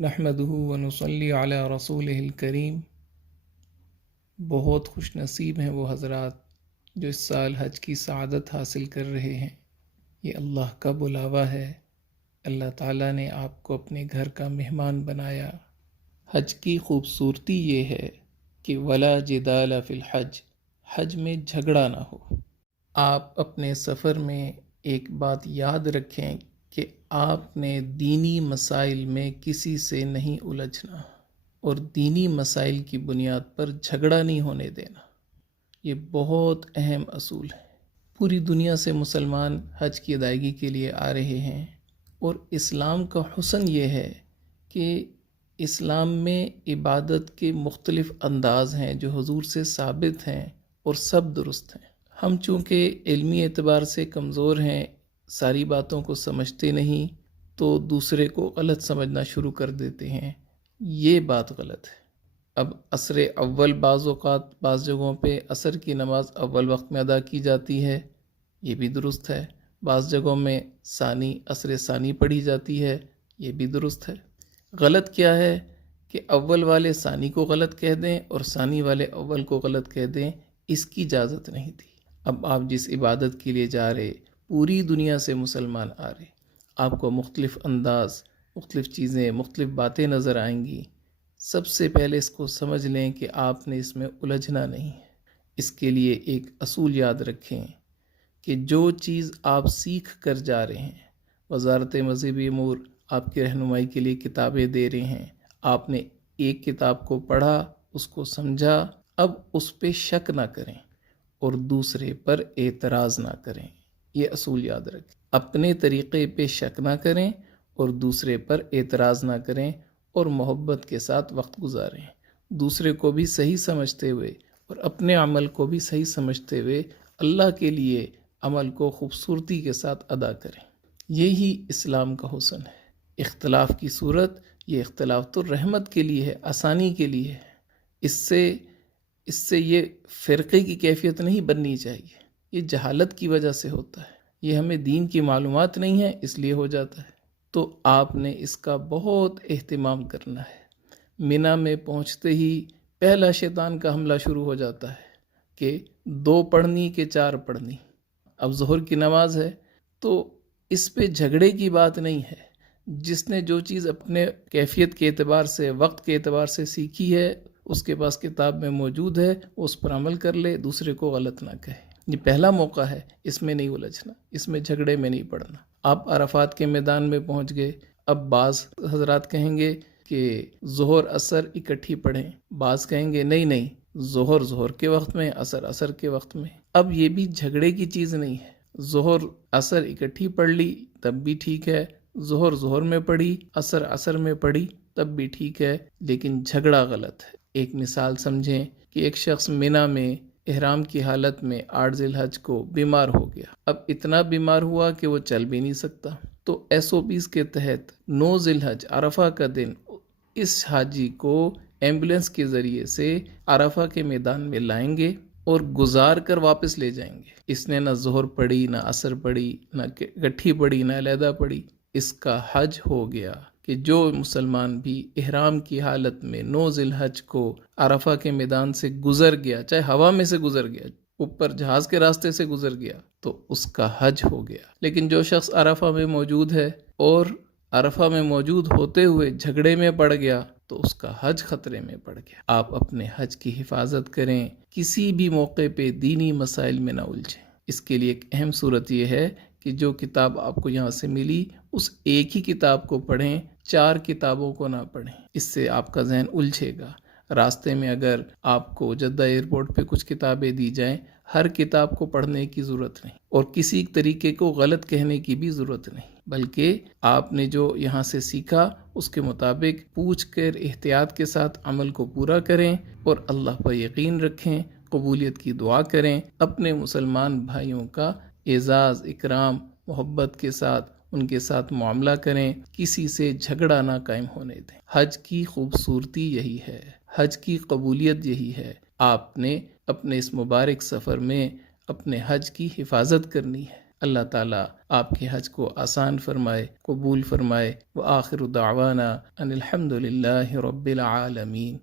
نحمدہ ونصلی علی رسولہ الکریم۔ بہت خوش نصیب ہیں وہ حضرات جو اس سال حج کی سعادت حاصل کر رہے ہیں۔ یہ اللہ کا بلاوا ہے۔ اللہ تعالیٰ نے آپ کو اپنے گھر کا مہمان بنایا۔ حج کی خوبصورتی یہ ہے کہ ولا جدال فی الحج، حج میں جھگڑا نہ ہو۔ آپ اپنے سفر میں ایک بات یاد رکھیں کہ آپ نے دینی مسائل میں کسی سے نہیں الجھنا اور دینی مسائل کی بنیاد پر جھگڑا نہیں ہونے دینا۔ یہ بہت اہم اصول ہے۔ پوری دنیا سے مسلمان حج کی ادائیگی کے لیے آ رہے ہیں، اور اسلام کا حسن یہ ہے کہ اسلام میں عبادت کے مختلف انداز ہیں جو حضور سے ثابت ہیں اور سب درست ہیں۔ ہم چونکہ علمی اعتبار سے کمزور ہیں، ساری باتوں کو سمجھتے نہیں، تو دوسرے کو غلط سمجھنا شروع کر دیتے ہیں۔ یہ بات غلط ہے۔ اب عصر اول بعض اوقات بعض جگہوں پہ عصر کی نماز اول وقت میں ادا کی جاتی ہے، یہ بھی درست ہے۔ بعض جگہوں میں ثانی عصر ثانی پڑھی جاتی ہے، یہ بھی درست ہے۔ غلط کیا ہے کہ اول والے ثانی کو غلط کہہ دیں اور ثانی والے اول کو غلط کہہ دیں، اس کی اجازت نہیں تھی۔ اب آپ جس عبادت کے لیے جا رہے، پوری دنیا سے مسلمان آ رہے، آپ کو مختلف انداز، مختلف چیزیں، مختلف باتیں نظر آئیں گی۔ سب سے پہلے اس کو سمجھ لیں کہ آپ نے اس میں الجھنا نہیں ہے۔ اس کے لیے ایک اصول یاد رکھیں کہ جو چیز آپ سیکھ کر جا رہے ہیں، وزارت مذہبی امور آپ کی رہنمائی کے لیے کتابیں دے رہے ہیں، آپ نے ایک کتاب کو پڑھا، اس کو سمجھا، اب اس پہ شک نہ کریں اور دوسرے پر اعتراض نہ کریں۔ یہ اصول یاد رکھیں۔ اپنے طریقے پہ شک نہ کریں اور دوسرے پر اعتراض نہ کریں، اور محبت کے ساتھ وقت گزاریں۔ دوسرے کو بھی صحیح سمجھتے ہوئے اور اپنے عمل کو بھی صحیح سمجھتے ہوئے اللہ کے لیے عمل کو خوبصورتی کے ساتھ ادا کریں۔ یہی اسلام کا حسن ہے۔ اختلاف کی صورت، یہ اختلاف تو رحمت کے لیے ہے، آسانی کے لیے ہے۔ اس سے یہ فرقے کی کیفیت نہیں بننی چاہیے۔ یہ جہالت کی وجہ سے ہوتا ہے، یہ ہمیں دین کی معلومات نہیں ہے اس لیے ہو جاتا ہے۔ تو آپ نے اس کا بہت اہتمام کرنا ہے۔ مینا میں پہنچتے ہی پہلا شیطان کا حملہ شروع ہو جاتا ہے کہ 2 پڑھنی کہ 4 پڑھنی۔ اب ظہر کی نماز ہے تو اس پہ جھگڑے کی بات نہیں ہے۔ جس نے جو چیز اپنے کیفیت کے اعتبار سے، وقت کے اعتبار سے سیکھی ہے، اس کے پاس کتاب میں موجود ہے، اس پر عمل کر لے، دوسرے کو غلط نہ کہے۔ یہ پہلا موقع ہے، اس میں نہیں الجھنا، اس میں جھگڑے میں نہیں پڑنا۔ آپ عرفات کے میدان میں پہنچ گئے، اب بعض حضرات کہیں گے کہ ظہر عصر اکٹھی پڑھیں، بعض کہیں گے نہیں ظہر کے وقت میں، عصر کے وقت میں۔ اب یہ بھی جھگڑے کی چیز نہیں ہے۔ ظہر عصر اکٹھی پڑھ لی تب بھی ٹھیک ہے، ظہر میں پڑھی، عصر میں پڑھی تب بھی ٹھیک ہے، لیکن جھگڑا غلط ہے۔ ایک مثال سمجھیں کہ ایک شخص مینا میں احرام کی حالت میں 8 ذی الحج کو بیمار ہو گیا۔ اب اتنا بیمار ہوا کہ وہ چل بھی نہیں سکتا، تو SOPs کے تحت 9 ذی الحج عرفہ کا دن اس حاجی کو ایمبولینس کے ذریعے سے عرفہ کے میدان میں لائیں گے اور گزار کر واپس لے جائیں گے۔ اس نے نہ ظہر پڑھی، نہ عصر پڑھی، نہ اکٹھی پڑھی، نہ علیحدہ پڑھی۔ اس کا حج ہو گیا کہ جو مسلمان بھی احرام کی حالت میں 9 ذی الحج کو عرفہ کے میدان سے گزر گیا، چاہے ہوا میں سے گزر گیا، اوپر جہاز کے راستے سے گزر گیا، تو اس کا حج ہو گیا۔ لیکن جو شخص عرفہ میں موجود ہے اور عرفہ میں موجود ہوتے ہوئے جھگڑے میں پڑ گیا، تو اس کا حج خطرے میں پڑ گیا۔ آپ اپنے حج کی حفاظت کریں، کسی بھی موقع پہ دینی مسائل میں نہ الجھیں۔ اس کے لیے ایک اہم صورت یہ ہے کہ جو کتاب آپ کو یہاں سے ملی، اس ایک ہی کتاب کو پڑھیں، 4 کتابوں کو نہ پڑھیں۔ اس سے آپ کا ذہن الجھے گا۔ راستے میں اگر آپ کو جدہ ایئرپورٹ پہ کچھ کتابیں دی جائیں، ہر کتاب کو پڑھنے کی ضرورت نہیں، اور کسی طریقے کو غلط کہنے کی بھی ضرورت نہیں، بلکہ آپ نے جو یہاں سے سیکھا اس کے مطابق پوچھ کر احتیاط کے ساتھ عمل کو پورا کریں اور اللہ پر یقین رکھیں، قبولیت کی دعا کریں، اپنے مسلمان بھائیوں کا اعزاز، اکرام، محبت کے ساتھ ان کے ساتھ معاملہ کریں، کسی سے جھگڑا نہ قائم ہونے دیں۔ حج کی خوبصورتی یہی ہے، حج کی قبولیت یہی ہے۔ آپ نے اپنے اس مبارک سفر میں اپنے حج کی حفاظت کرنی ہے، اللہ تعالیٰ آپ کے حج کو آسان فرمائے، قبول فرمائے۔ وآخر دعوانا ان الحمد للہ رب العالمین۔